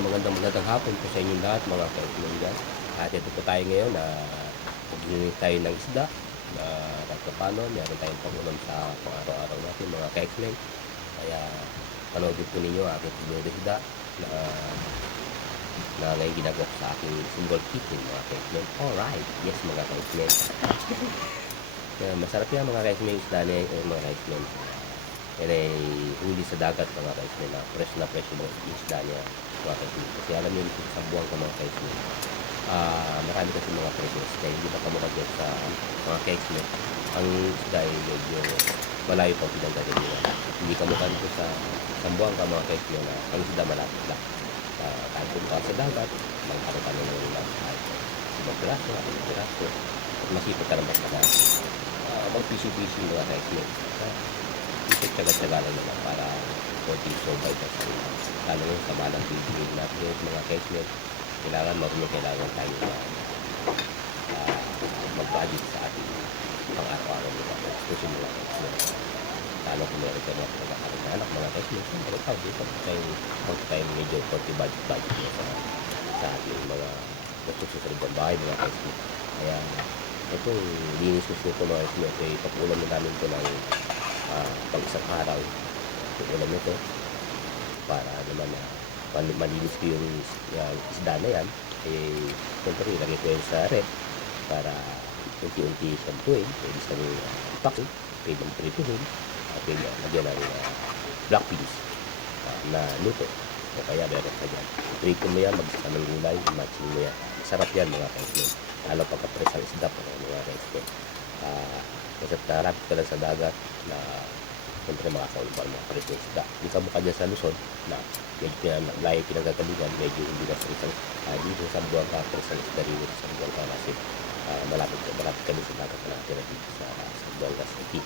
magandang hapon po sa inyong lahat mga kaibigan. At ito po tayo ngayon na maglilinis tayo ng isda na kahit paano meron tayong pangulam sa pang-araw-araw natin mga ka-X-Men. Kaya panoodin po ninyo ang aking pagluluto isda na ngayon ginagawa ko sa aking single kitchen mga ka-X-Men. Alright, yes mga ka-X-Men. Masarap yan mga ka-X-Men isda niya mga ka-X-Men. Yan ay huli sa dagat mga ka-X-Men na fresh yung isda niya mga ka-X-Men. Kasi alam niyo dito sa buwang ka mga ka-X-Men, marami kasi mga presyo kaya hindi makamukha dyan sa mga ka-X-Men. Ang isda ay medyo malayo pa pinagdadaliwan. Hindi kamukha dito sa buwang ka mga ka-X-Men na ang isda malapit lang. Kahit pumunta sa dagat, magkaroon ng lang kahit ibang piraso, masipag ka naman na mag-fishing mga ka-X-Men. Tsaga-tsaga lang naman para konting survive sa sarili. Lalo yung sa malang bibigyan natin mga ka-X-Men, kailangan tayo na mag-budget sa ating pang-araw-araw mga ka-X-Men mga ka-X-Men. Lalo kung meron ka mga pagkakaroon mga ka-X-Men, siyempre tayo medyo konti budget sa ating mga susunod ng bahay mga ka-X-Men. Kaya itong linis ko mga ka-X-Men, ay papulam na namin ito ng pag isang araw yung ulam nito para naman malinis ko yung isda na yan. Siyempre ilagay ko yun sa rep para unti-unti siyang tuwing, pwede siyang packing, pwede mong prituhin, pwede lagyan ng black beans na luto o kaya meron ka dyan prito mo yan, mag-isa ng gulay, matching mo yan, sarap yan mga ka-X-Men. Lalo pagka-press ang isda po mga ka-X-Men. Basta't narapit ka lang sa dagat na siyempre makakaulong pa mga palit ng isda. Hindi ka mukha dyan sa Luzon na medyo layo pinagkagalingan, medyo hindi na parisang dito sa buwang ka, parisang isda rin sa buwang ka kasi malapit ka din sa dagat na natira dito sa buwang ka city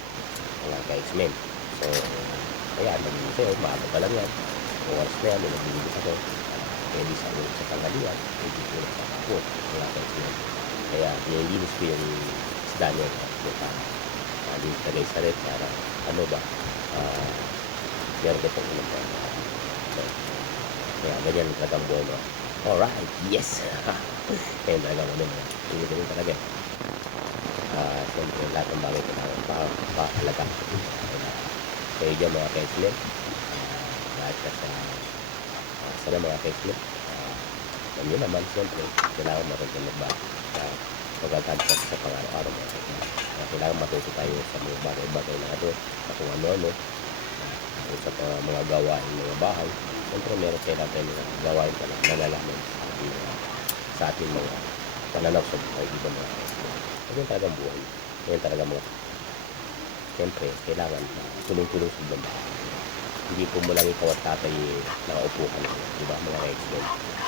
mga ka-X-Men. So kaya naglilinis sa'yo, maaga pa lang yan kung oras na yan, may naglilinis ako pwede sa tanghalian, pwede sa kapot mga ka-X-Men. Kaya nililinis ko yung isda niya lagay sa red para meron ka pong ulam kaya ganyan talagang buhay mo. Alright, yes. Kaya talagang tingin talaga siyempre lahat ng bagay kailangan paalaga kaya dyan mga ka-X-Men lahat ka sa mga ka-X-Men yun naman siyempre kailangan marunong magagamit ka sa pang-araw-araw mga ka-X-Men. Kailangan matuto tayo sa mga bagay na kung ano-ano sa mga gawain mga bahay. Siyempre meron kailangan tayo mga gawain pa lang nalalaman sa ating mga pananaw sa buhay, di ba mga ka-X-Men? Ganyan talagang buhay. Ganyan talaga mga siyempre kailangan tulong-tulong sa ibang bahay. Hindi po mo lang ikaw at tatay nakaupo ka lang, di ba mga ka-X-Men?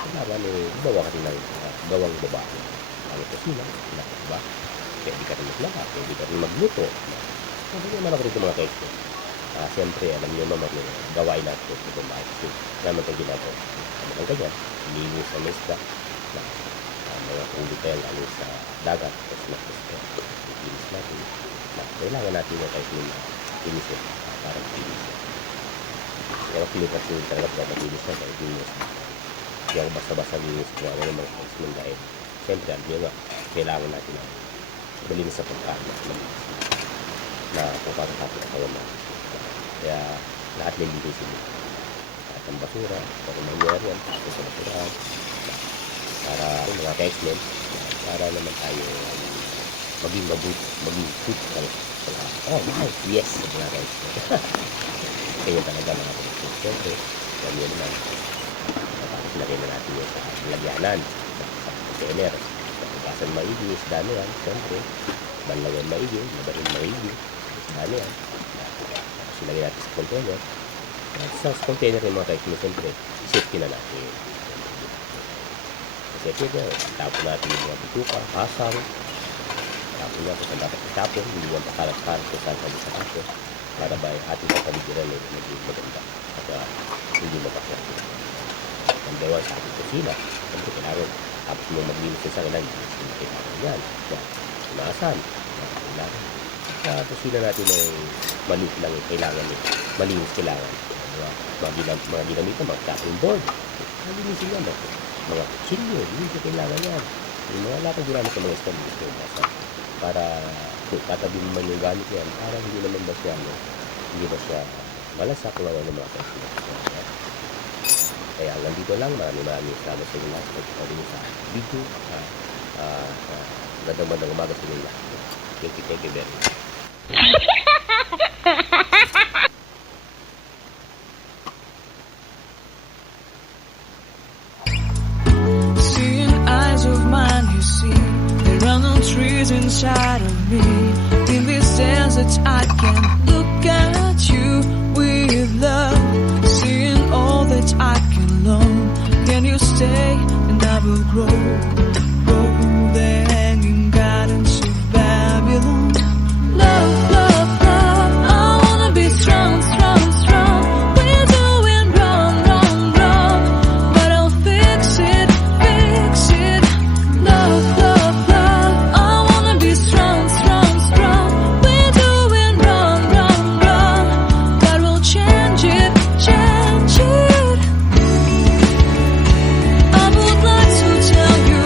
Kailangan gawa ka rin ng gawang babae po sila, di ba? Pwede ka rin maglaka, pwede ka rin magluto. Pwede naman ako rito mga ka-X-Men. Siyempre, alam niyo naman yung gawain natin sa itong bahay. Kasi naman itong ginagawa. Ang ganyan, linis sa isda na mga ulit tayo galing sa dagat. Tapos linis natin. Kailangan natin yung ka-X-Men na linisin para malinis. Kaya pilipat yung talaga para malinis na dahil linis. Kaya basta-basta linis ko ang mga ka-X-Men dahil siyempre, alam nyo nga, kailangan natin na malinis sa pagkain na kung parang tapos katawan natin. Kaya lahat na linisin mo. At ang basura, kung mangyari yan, tapos sa basurahan, para mga ka-X-Men, para naman tayo maging mabuti, maging fit ng oh my, yes, mga ka-X-Men. Kaya talaga mga ka-X-Men. Siyempre, alam nyo naman, tapos lagay na natin yung sa lagyanan. Container, pagkasan maigi, isda na yan, siyempre, banlagan maigi, labahin maigi, isda na yan. Tapos ilagay natin sa container. Sa container yung mga ka-X-Men, siyempre, safety na natin. Kasi siyempre, tapon natin yung mga bituka, hasang, tapon natin kung saan dapat itapon, hindi yan pakalat-kalat kung saan sabi sa tapon, para ba ating kapaligiran ay maging maganda at hindi mapaklat. Ang dawa sa ating kusina, siyempre, kailangan tapos mo maglinis sa kanila, kailangan yan. Unasan, kailangan. Sa kusina natin ay maliit lang kailangan malinis kailangan. Mga ginamit na mga chopping board, alinisin yan. Mga kutsilyo, hindi ko kailangan yan. Yung mga lahat ng ginamit sa mga establishment yung nasa para kung tatabi mo man yung gamit yan, para hindi naman ba siya, hindi ba siya malasak kung ano ng mga kailangan. Kaya hanggang dito lang, maraming salamat sa inyo lahat. Pagkakaroon sa video. Magandang umaga sa inyo lahat. Thank you very much. Seeing eyes of mine, you see, there are no trees inside of me. In this desert, I can look at you with love. Seeing all that I can learn, can you stay and I will grow? Grow the hanging gardens of Babylon. Love, love, love, I wanna be strong, strong, strong. We're doing wrong, wrong, wrong, but I'll fix it, fix it. Love, love, love, I wanna be strong, strong, strong. We're doing wrong, wrong, wrong, God will change it, change it. I would like to tell you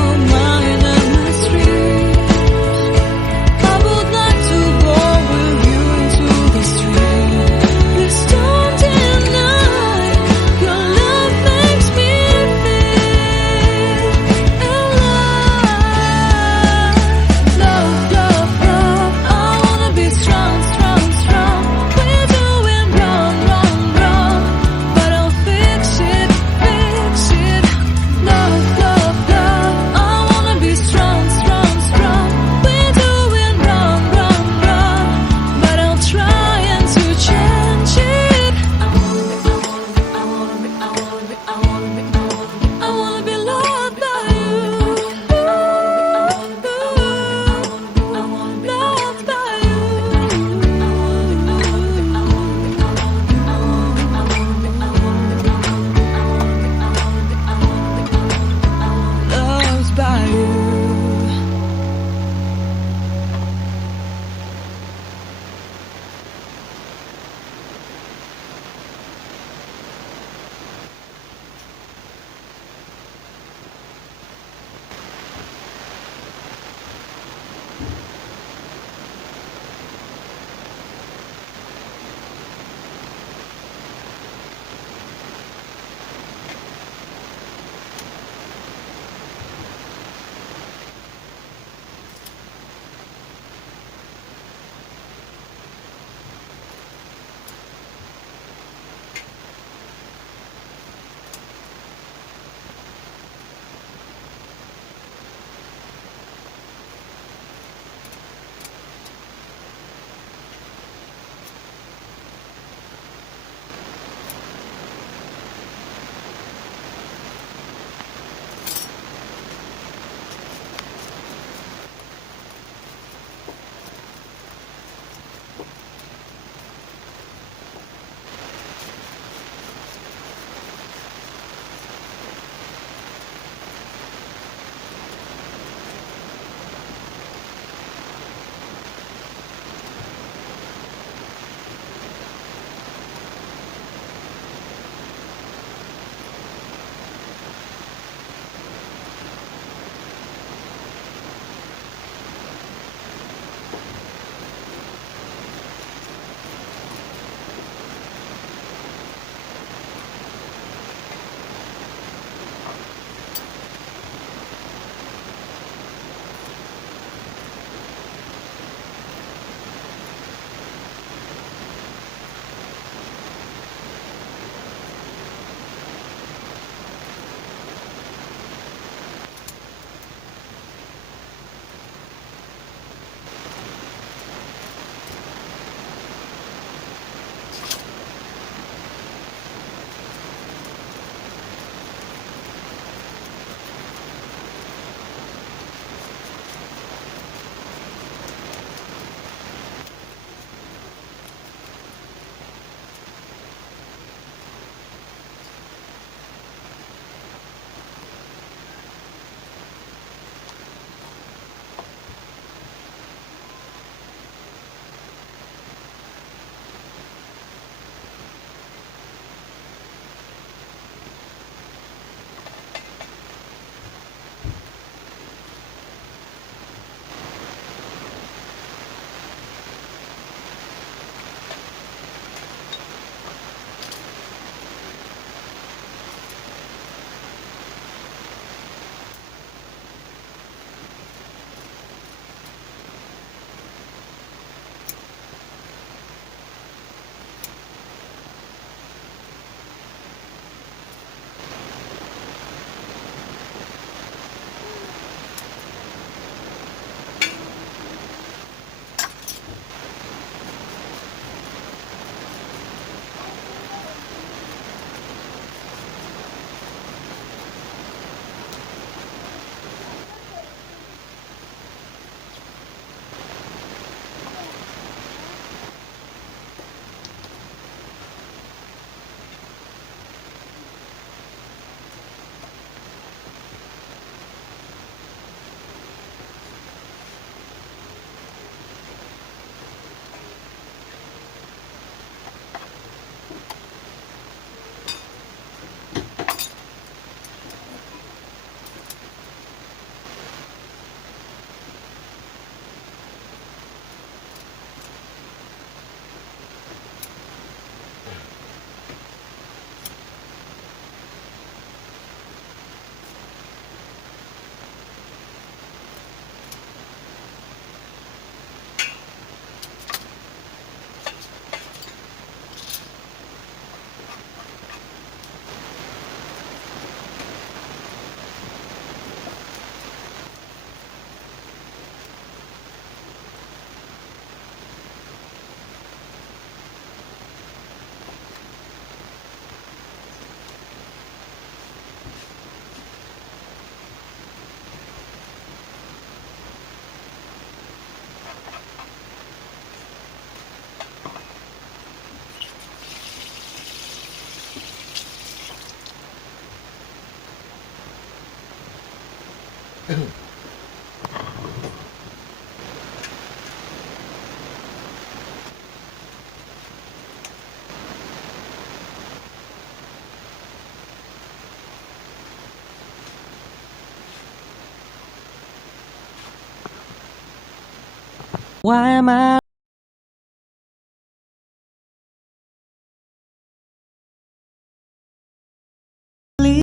Why am I